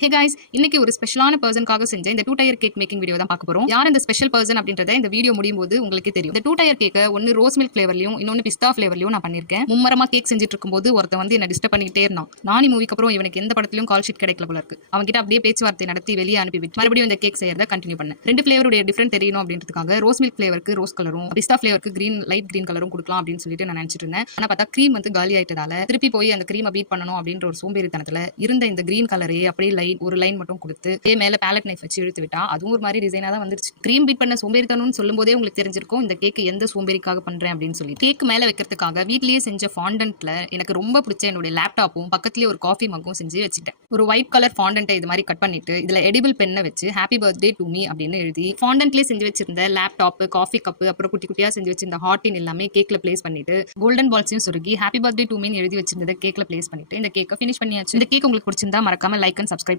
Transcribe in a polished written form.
ஹே guys, இன்னைக்கு ஒரு ஸ்பெஷலான பர்சனுக்காக செஞ்ச இந்த 2 டயர் கேக் மேக்கிங் வீடியோ தான் பார்க்க போறோம். யார் இந்த ஸ்பெஷல் பர்சன் அப்படின்றத இந்த வீடியோ முடியும் போது உங்களுக்கே தெரியும். இந்த 2 டயர் கேக்க ஒன்னு ரோஸ் மில்க் ஃபிளேவர்லயும் இன்னொன்னு பிஸ்தா ஃபிளேவர்லயும் நான் பண்ணிருக்கேன். மும்மரமா கேக் செஞ்சுட்டு இருக்கும்போது ஒருத்தன் வந்து என்ன டிஸ்டர்ப் பண்ணிட்டே இருந்தான். நானி மூவிக்கு அப்புறம் இவனுக்கு எந்த படத்திலும் கால் ஷீட் கிடைக்கல போல இருக்கு. அவங்க கிட்ட அப்படியே பேச்சுவார்த்தை நடத்தி வெளியே அனுப்பிவிட்டு மறுபடியும் இந்த கேக் செய்யறத கண்டினியூ பண்ணேன். ரெண்டு ஃபிளேவருடைய டிஃபரண்ட் தெரியணும் அப்படின்றதுக்காக ரோஸ் மில்க் ஃபிளேவருக்கு ரோஸ் கலரும் பிஸ்தா ஃபிளேவருக்கு கிரீன் லைட் கிரீன் கலரும் கொடுக்கலாம் அப்படின்னு சொல்லிட்டு நான் நினைச்சிட்டு இருந்தேன். ஆனா பார்த்தா க்ரீம் வந்து காலி ஆயிட்டதால திருப்பி போய் அந்த க்ரீமை பீட் பண்ணணும் அப்படின்ற ஒரு சோம்பேறித்தனத்துல இருந்த இந்த கிரீன் கலரே அப்படியே லைட் ஒரு லைன் மட்டும் கொடுத்து மேல பேலட் நைஃப் வச்சு இழுத்து விட்டா அதுவும் ஒரு மாதிரி டிசைனா தான் வந்துருச்சு. க்ரீம் பீட் பண்ண சோம்பேறித்தனம்னு சொல்லும் போதே உங்களுக்கு தெரிஞ்சிருக்கும் இந்த கேக் எந்த சோம்பேறிக்காக பண்றேன் அப்படின்னு சொல்லி. கேக் மேல வைக்கிறதுக்காக வீட்லயே செஞ்ச ஃபாண்டன்ட்ல எனக்கு ரொம்ப பிடிச்ச என்னுடைய லேப்டாப்பும் பக்கத்துலயே ஒரு காஃபி மக்கும் செஞ்சு வச்சுட்டேன். ஒரு ஒயிட் கலர் ஃபாண்டன்ட்டை இது மாதிரி கட் பண்ணிட்டு இதுல எடிபிள் பென்னை வச்சு ஹாப்பி பர்த்டே டு மீ அப்படின்னு எழுதி ஃபாண்டன்ட்லயே செஞ்சு வச்சிருந்த லேப்டாப், காஃபி கப், அப்புறம் குட்டி குட்டியா செஞ்சு வச்சிருந்த ஹாட்டின் எல்லாமே கேக்ல பிளேஸ் பண்ணிட்டு கோல்டன் பால்ஸையும் சொருகி ஹாப்பி பர்த்டே டு மீ எழுதி வச்சிருந்ததை கேக்ல பிளேஸ் பண்ணிட்டு இந்த கேக்கை ஃபினிஷ் பண்ணியாச்சு. இந்த கேக் உங்களுக்கு பிடிச்சிருந்தா மறக்காம லைக் அண்ட் சப்ஸ்கிரைப்